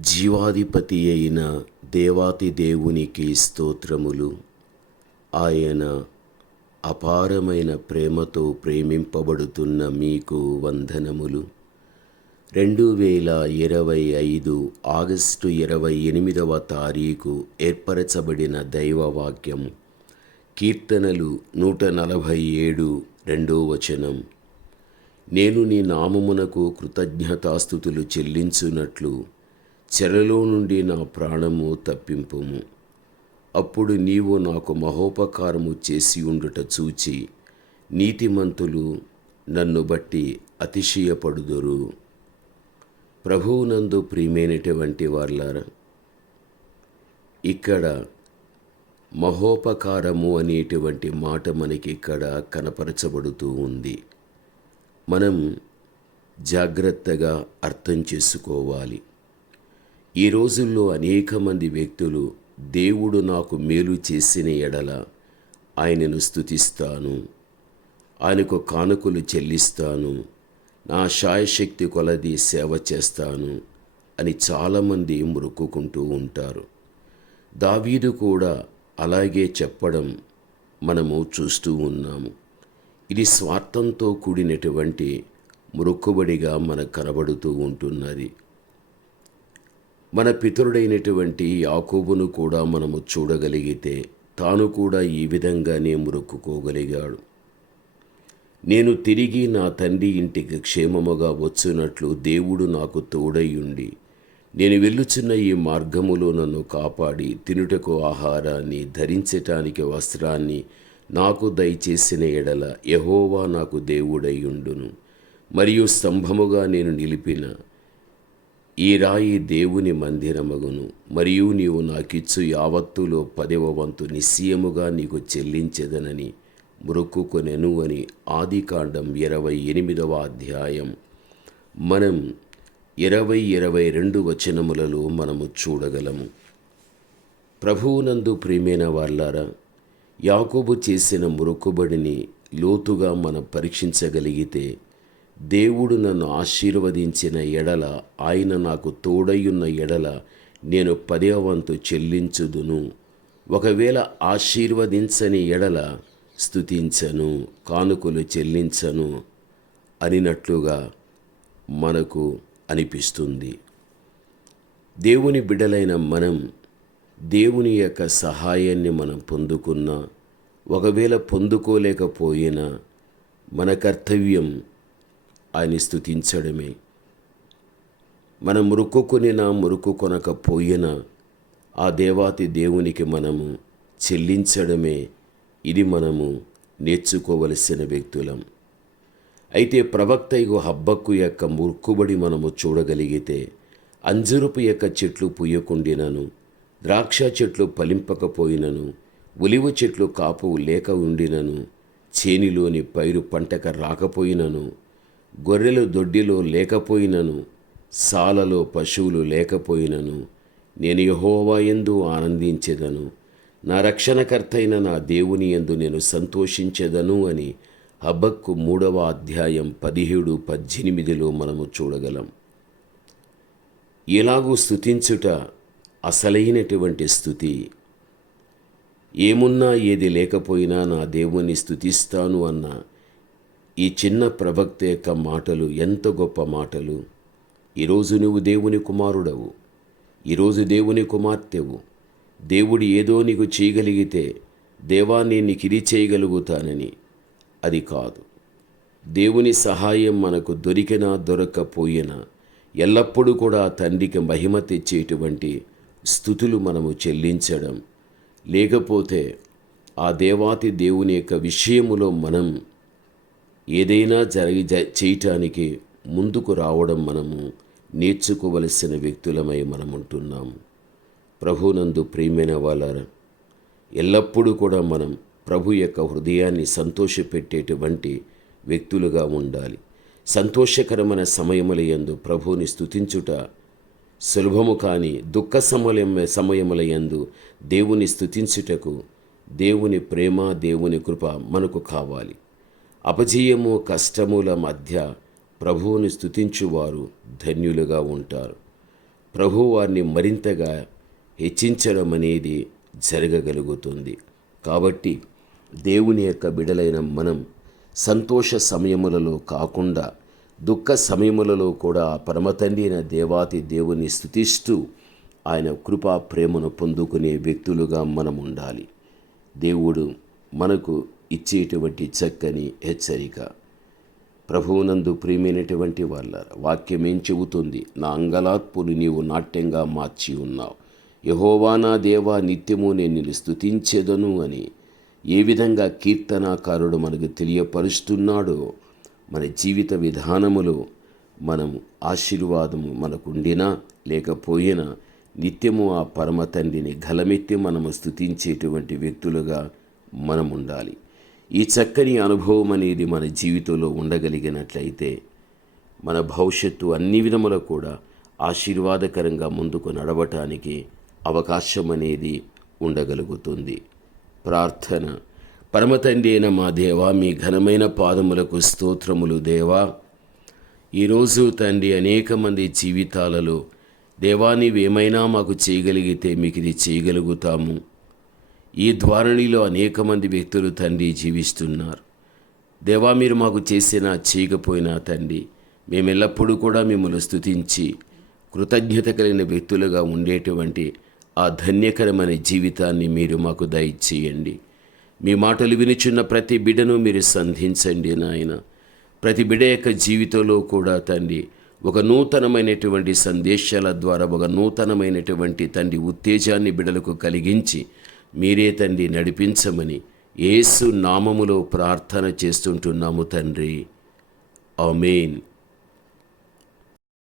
జీవాధిపతి అయిన దేవాతి దేవునికి స్తోత్రములు. ఆయన అపారమైన ప్రేమతో ప్రేమింపబడుతున్న మీకు వందనములు. రెండు వేల ఇరవై ఐదు ఆగస్టు ఇరవై ఎనిమిదవ తారీఖు ఏర్పరచబడిన దైవవాక్యం. కీర్తనలు నూట నలభై ఏడు రెండో వచనం. నేను నీ నామమునకు కృతజ్ఞతాస్థుతులు చెల్లించున్నట్లు చెరలో నుండి నా ప్రాణము తప్పింపుము. అప్పుడు నీవు నాకు మహోపకారము చేసి ఉండుట చూచి నీతిమంతులు నన్ను బట్టి అతిశయపడుదురు. ప్రభువునందు ప్రియమైనటువంటి వాళ్ళారా ఇక్కడ మహోపకారము అనేటువంటి మాట మనకి ఇక్కడ కనపరచబడుతూ ఉంది. మనం జాగ్రత్తగా అర్థం చేసుకోవాలి. ఈ రోజుల్లో అనేక మంది వ్యక్తులు దేవుడు నాకు మేలు చేసిన ఎడల ఆయనను స్థుతిస్తాను ఆయనకు కానుకలు చెల్లిస్తాను. నా శాయశక్తి కొలది సేవ చేస్తాను అని చాలామంది మొక్కుకుంటూ ఉంటారు. దావీదు కూడా అలాగే చెప్పడం మనము చూస్తూ ఉన్నాము. ఇది స్వార్థంతో కూడినటువంటి మురుక్కుబడిగా మనకు కనబడుతూ ఉంటున్నది. మన పితరుడైనటువంటి యాకోబును కూడా మనము చూడగలిగితే తాను కూడా ఈ విధంగానే మురుక్కుకోగలిగాడు నేను తిరిగి నా తండ్రి ఇంటికి క్షేమముగా వచ్చునట్లు దేవుడు నాకు తోడయ్యుండి నేను వెళ్ళుచున్న ఈ మార్గములో నన్ను కాపాడి తినుటకు ఆహారాన్ని ధరించటానికి వస్త్రాన్ని నాకు దయచేసిన ఎడల యహోవా నాకు దేవుడయ్యుండును. మరియు స్తంభముగా నేను నిలిపిన ఈ రాయి దేవుని మందిరమగును. మరియు నీవు నాకిచ్చు యావత్తులో పదవ వంతు నిశ్చయముగా నీకు చెల్లించెదనని మొక్కుకొనెను అని ఆదికాండం ఇరవై ఎనిమిదవ అధ్యాయం. మనం ఇరవై ఇరవై రెండు వచనములలో మనము చూడగలము. ప్రభువునందు ప్రియమైన వాళ్ళారా యాకోబు చేసిన మురుక్కుబడిని లోతుగా మనం పరీక్షించగలిగితే దేవుడు నన్ను ఆశీర్వదించిన ఎడల ఆయన నాకు తోడయ్యున్న ఎడల నేను పదవ వంతు చెల్లించుదును. ఒకవేళ ఆశీర్వదించని ఎడల స్థుతించను కానుకలు చెల్లించను అనినట్లుగా మనకు అనిపిస్తుంది. దేవుని బిడ్డలైన మనం దేవుని యొక్క సహాయాన్ని మనం పొందుకున్నా ఒకవేళ పొందుకోలేకపోయినా మన కర్తవ్యం ఆయన స్థుతించడమే మనం మురుక్కుకొనినా మురుక్కుకొనకపోయినా ఆ దేవాతి దేవునికి మనము చెల్లించడమే. ఇది మనము నేర్చుకోవలసిన వ్యక్తులం. అయితే ప్రవక్త ఇగో హబ్బక్కు యొక్క మురుక్కుబడి మనము చూడగలిగితే అంజురుపు యొక్క చెట్లు పుయ్యకుండినను ద్రాక్ష చెట్లు ఫలింపకపోయినను ఉలివ చెట్లు కాపు లేక ఉండినను చేనిలోని పైరు పంటక రాకపోయినను గొర్రెలు దొడ్డిలో లేకపోయినను సాలలో పశువులు లేకపోయినను నేను యహోవా ఎందు ఆనందించెదను నా రక్షణకర్తైన నా దేవుని ఎందు నేను సంతోషించెదను అని హబక్కు మూడవ అధ్యాయం పదిహేడు పద్దెనిమిదిలో మనము చూడగలం. ఇలాగూ స్థుతించుట అసలైనటువంటి స్థుతి ఏమున్నా ఏది లేకపోయినా నా దేవుని స్థుతిస్తాను అన్న ఈ చిన్న ప్రవక్త యొక్క మాటలు ఎంత గొప్ప మాటలు. ఈరోజు నువ్వు దేవుని కుమారుడవు. ఈరోజు దేవుని కుమార్తెవు. దేవుడు ఏదో నీకు చేయగలిగితే దేవా నేను నీకు ఇది చేయగలుగుతానని. అది కాదు. దేవుని సహాయం మనకు దొరికినా దొరక్కపోయినా ఎల్లప్పుడూ కూడా తండ్రికి మహిమ తెచ్చేటువంటి స్థుతులు మనము చెల్లించడం. లేకపోతే ఆ దేవాతి దేవుని యొక్క విషయములో మనం ఏదైనా జరిగి చేయటానికి ముందుకు రావడం మనము నేర్చుకోవలసిన వ్యక్తులమై మనం ఉంటున్నాం ప్రభునందు ప్రియమైన వాళ్ళ ఎల్లప్పుడూ కూడా మనం ప్రభు యొక్క హృదయాన్ని సంతోషపెట్టేటువంటి వ్యక్తులుగా ఉండాలి. సంతోషకరమైన సమయములయందు ప్రభువుని స్థుతించుట సులభము కాని దుఃఖ సమయ సమయములయందు దేవుని స్థుతించుటకు దేవుని ప్రేమ దేవుని కృప మనకు కావాలి. అపజయము కష్టముల మధ్య ప్రభువుని స్థుతించువారు ధన్యులుగా ఉంటారు. ప్రభు వారిని మరింతగా హెచ్చించడం అనేది జరగగలుగుతుంది. కాబట్టి దేవుని యొక్క బిడలైన మనం సంతోష సమయములలో కాకుండా దుఃఖ సమయములలో కూడా పరమతండ్రి అయిన దేవాతి దేవుని స్థుతిస్తూ ఆయన కృపా ప్రేమను పొందుకునే వ్యక్తులుగా మనం ఉండాలి. దేవుడు మనకు ఇచ్చేటువంటి చక్కని హెచ్చరిక. ప్రభువునందు ప్రియమైనటువంటి వాళ్ళ వాక్యం ఏం చెబుతుంది? నా అంగలాత్పులు నీవు నాట్యంగా మార్చి ఉన్నావు. యహోవానా దేవా నిత్యము నేను నిన్ను అని ఏ విధంగా కీర్తనాకారుడు మనకు తెలియపరుస్తున్నాడో మన జీవిత విధానములో మనం ఆశీర్వాదము మనకుండినా లేకపోయినా నిత్యము ఆ పరమ తండ్రిని గలమెత్తి మనము స్థుతించేటువంటి వ్యక్తులుగా మనం ఉండాలి ఈ చక్కని అనుభవం అనేది మన జీవితంలో ఉండగలిగినట్లయితే మన భవిష్యత్తు అన్ని విధముల కూడా ఆశీర్వాదకరంగా ముందుకు నడవటానికి అవకాశం అనేది ఉండగలుగుతుంది. ప్రార్థన. పరమతండి అయిన మా దేవా మీ ఘనమైన పాదములకు స్తోత్రములు దేవా. ఈరోజు తండ్రి అనేక మంది జీవితాలలో దేవా నీవేమైనా మాకు చేయగలిగితే మీకు ఇది చేయగలుగుతాము. ఈ ధోరణిలో అనేక మంది వ్యక్తులు తండ్రి జీవిస్తున్నారు. దేవా మీరు మాకు చేసిన చేయకపోయినా తండ్రి మేము ఎల్లప్పుడూ కూడా మిమ్మల్ని స్తుతించి కృతజ్ఞత కలిగిన వ్యక్తులుగా ఉండేటువంటి ఆ ధన్యకరమైన జీవితాన్ని మీరు మాకు దయచేయండి. మీ మాటలు వినిచున్న ప్రతి బిడను మీరు సంధించండి నాయన. ప్రతి బిడ యొక్క జీవితంలో కూడా తండ్రి ఒక నూతనమైనటువంటి సందేశాల ద్వారా ఒక నూతనమైనటువంటి తండ్రి ఉత్తేజాన్ని బిడలకు కలిగించి మీరే తండ్రి నడిపించమని ఏసు నామములో ప్రార్థన చేస్తుంటున్నాము తండ్రి. ఆమెన్.